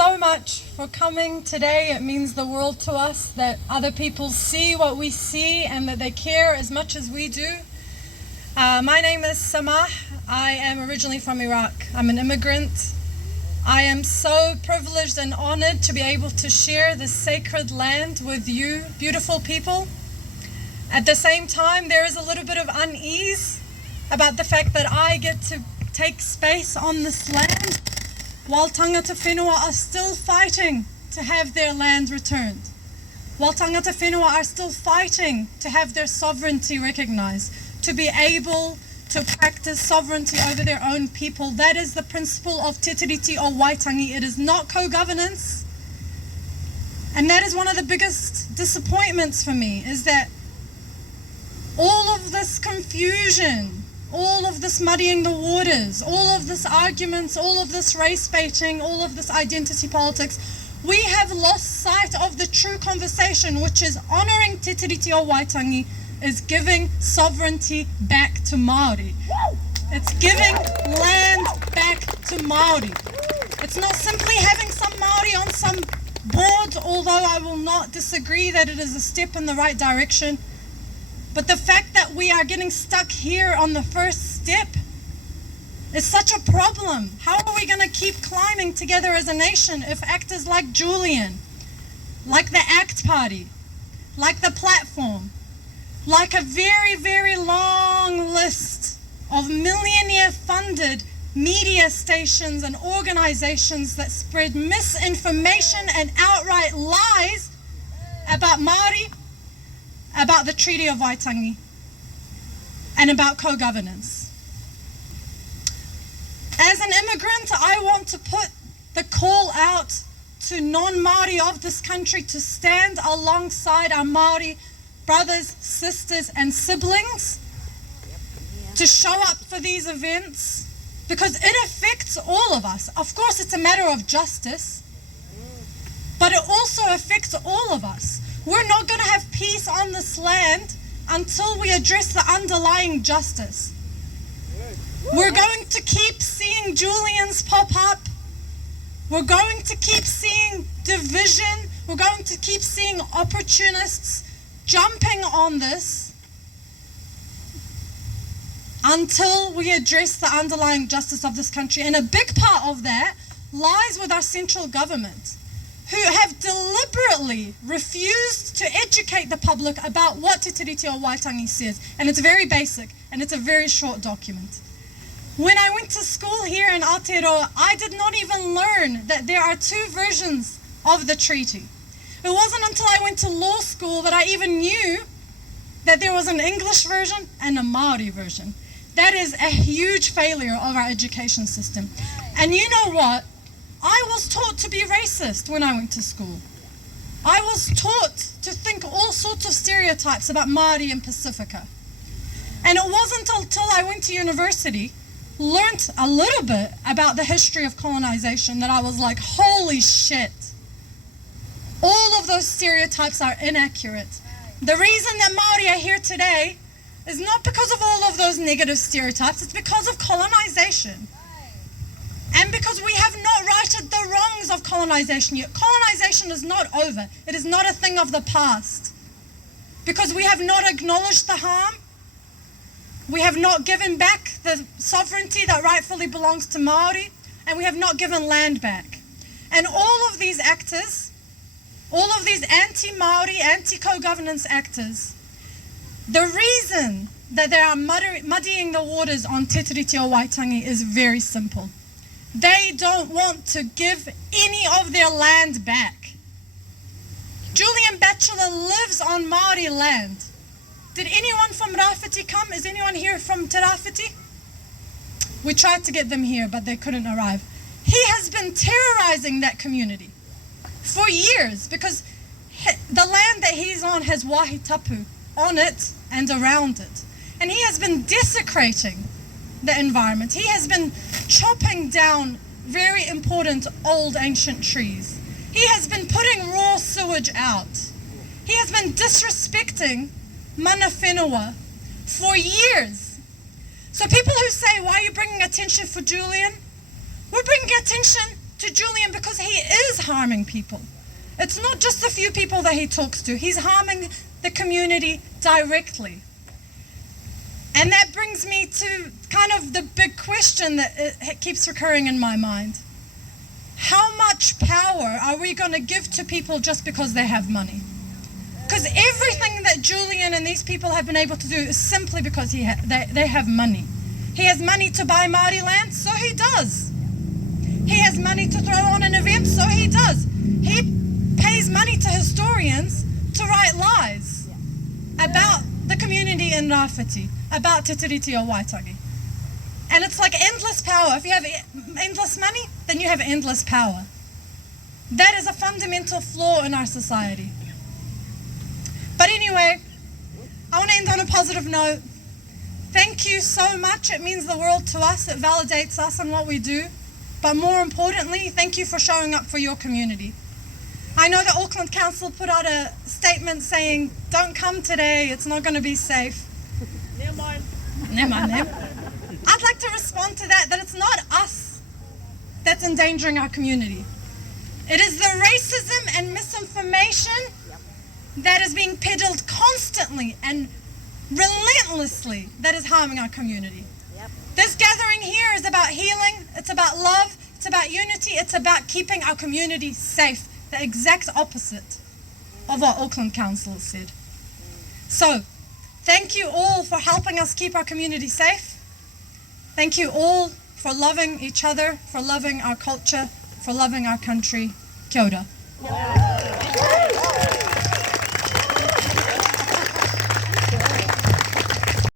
so much for coming today. It means the world to us that other people see what we see and that they care as much as we do. My name is Samah. I am originally from Iraq. I'm an immigrant. I am so privileged and honored to be able to share this sacred land with you, beautiful people. At the same time, there is a little bit of unease about the fact that I get to take space on this land while tangata whenua are still fighting to have their land returned. While tangata whenua are still fighting to have their sovereignty recognized, to be able to practice sovereignty over their own people. That is the principle of Te Tiriti o Waitangi. It is not co-governance. And that is one of the biggest disappointments for me, is that all of this confusion, all of this muddying the waters, all of this arguments, all of this race baiting, all of this identity politics, we have lost sight of the true conversation, which is honouring Te Tiriti o Waitangi, is giving sovereignty back to Māori. It's giving land back to Māori. It's not simply having some Māori on some board, although I will not disagree that it is a step in the right direction. But the fact that we are getting stuck here on the first step is such a problem. How are we going to keep climbing together as a nation if actors like Julian, like the ACT Party, like the Platform, like a very, very long list of millionaire-funded media stations and organizations that spread misinformation and outright lies about Māori, about the Treaty of Waitangi, and about co-governance. As an immigrant, I want to put the call out to non-Māori of this country to stand alongside our Māori brothers, sisters, and siblings, to show up for these events, because it affects all of us. Of course, it's a matter of justice, but it also affects all of us. We're not going to have peace on this land until we address the underlying justice. We're going to keep seeing Julians pop up. We're going to keep seeing division. We're going to keep seeing opportunists jumping on this until we address the underlying justice of this country. And a big part of that lies with our central government, who have deliberately refused to educate the public about what Te Tiriti o Waitangi says. And it's very basic, and it's a very short document. When I went to school here in Aotearoa, I did not even learn that there are two versions of the treaty. It wasn't until I went to law school that I even knew that there was an English version and a Māori version. That is a huge failure of our education system. And you know what? I was taught to be racist when I went to school. I was taught to think all sorts of stereotypes about Māori and Pacifica. And it wasn't until I went to university, learnt a little bit about the history of colonization, that I was like, holy shit. All of those stereotypes are inaccurate. The reason that Māori are here today is not because of all of those negative stereotypes, it's because of colonization. And because we have not righted the wrongs of colonization yet. Colonization is not over. It is not a thing of the past. Because we have not acknowledged the harm. We have not given back the sovereignty that rightfully belongs to Māori. And we have not given land back. And all of these actors, all of these anti-Māori, anti-co-governance actors, the reason that they are muddying the waters on Te Tiriti o Waitangi is very simple. They don't want to give any of their land back. Julian Batchelors lives on Māori land. Did anyone from Rāwhiti come? Is anyone here from Te Rāwhiti? We tried to get them here, but they couldn't arrive. He has been terrorizing that community for years because the land that he's on has wahi tapu on it and around it. And he has been desecrating the environment. He has been chopping down very important old ancient trees. He has been putting raw sewage out. He has been disrespecting mana whenua for years. So people who say, why are you bringing attention for Julian? We're bringing attention to Julian because he is harming people. It's not just a few people that he talks to. He's harming the community directly. And that brings me to kind of the big question that it keeps recurring in my mind. How much power are we going to give to people just because they have money? Because everything that Julian and these people have been able to do is simply because they have money. He has money to buy Māori land, so he does. He has money to throw on an event, so he does. He pays money to historians to write lies about the community in Rāwhiti, about Te Tiriti or Waitangi. And it's like endless power. If you have endless money, then you have endless power. That is a fundamental flaw in our society. But anyway, I want to end on a positive note. Thank you so much. It means the world to us. It validates us and what we do. But more importantly, thank you for showing up for your community. I know the Auckland Council put out a statement saying, don't come today, it's not going to be safe. Never mind. I'd like to respond to that it's not us that's endangering our community. It is the racism and misinformation that is being peddled constantly and relentlessly that is harming our community. This gathering here is about healing, it's about love, it's about unity, it's about keeping our community safe. The exact opposite of what Auckland Council said. So, thank you all for helping us keep our community safe. Thank you all for loving each other, for loving our culture, for loving our country. Kia ora.